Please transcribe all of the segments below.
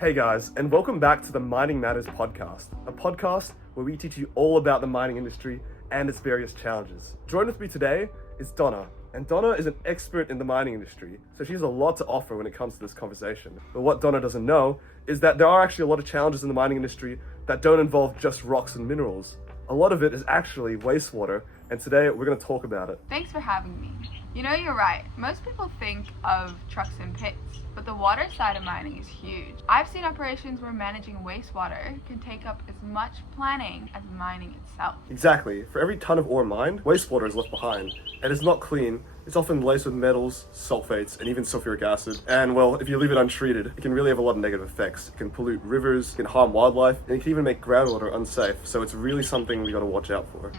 Hey guys, and welcome back to the Mining Matters podcast, a podcast where we teach you all about the mining industry and its various challenges. Joining with me today is Donna, and Donna is an expert in the mining industry, so she has a lot to offer when it comes to this conversation. But what Donna doesn't know is that there are actually a lot of challenges in the mining industry that don't involve just rocks and minerals. A lot of it is actually wastewater, and today we're going to talk about it. Thanks for having me. You know, you're right. Most people think of trucks and pits, but the water side of mining is huge. I've seen operations where managing wastewater can take up as much planning as mining itself. Exactly. For every ton of ore mined, wastewater is left behind, and it's not clean. It's often laced with metals, sulfates, and even sulfuric acid. And well, if you leave it untreated, it can really have a lot of negative effects. It can pollute rivers, it can harm wildlife, and it can even make groundwater unsafe. So it's really something we got to watch out for.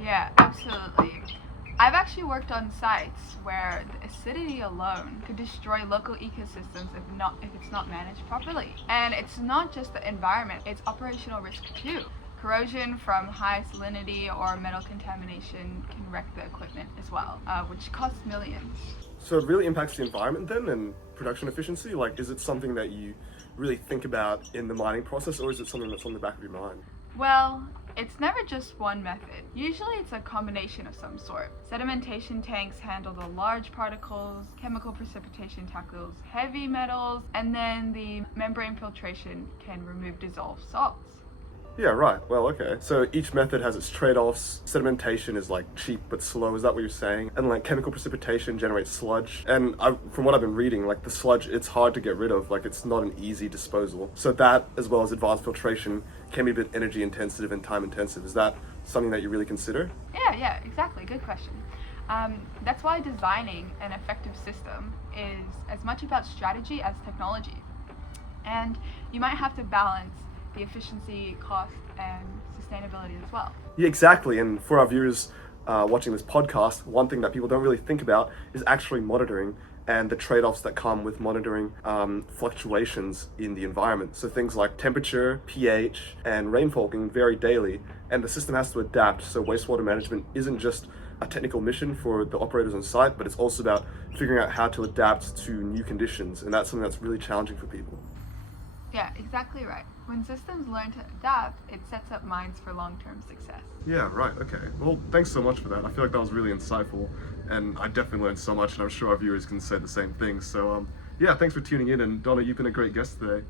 Yeah, absolutely. I've actually worked on sites where the acidity alone could destroy local ecosystems if it's not managed properly. And it's not just the environment, it's operational risk too. Corrosion from high salinity or metal contamination can wreck the equipment as well, which costs millions. So it really impacts the environment then and production efficiency? Like, is it something that you really think about in the mining process, or is it something that's on the back of your mind? Well, it's never just one method. Usually it's a combination of some sort. Sedimentation tanks handle the large particles, chemical precipitation tackles heavy metals, and then the membrane filtration can remove dissolved salts. Yeah, right. Well, okay. So each method has its trade-offs. Sedimentation is like cheap but slow, is that what you're saying? And like chemical precipitation generates sludge. And from what I've been reading, like the sludge, it's hard to get rid of. Like it's not an easy disposal. So that, as well as advanced filtration, can be a bit energy intensive and time intensive. Is that something that you really consider? Yeah, exactly. Good question. That's why designing an effective system is as much about strategy as technology. And you might have to balance the efficiency, cost, and sustainability as well. Yeah, exactly. And for our viewers watching this podcast, one thing that people don't really think about is actually monitoring and the trade-offs that come with monitoring fluctuations in the environment. So things like temperature, pH, and rainfall can vary daily, and the system has to adapt. So wastewater management isn't just a technical mission for the operators on site, but it's also about figuring out how to adapt to new conditions, and that's something that's really challenging for people. Yeah, exactly right. When systems learn to adapt, it sets up mines for long-term success. Yeah, right, okay. Well, thanks so much for that. I feel like that was really insightful, and I definitely learned so much, and I'm sure our viewers can say the same thing. So, yeah, thanks for tuning in, and Donna, you've been a great guest today.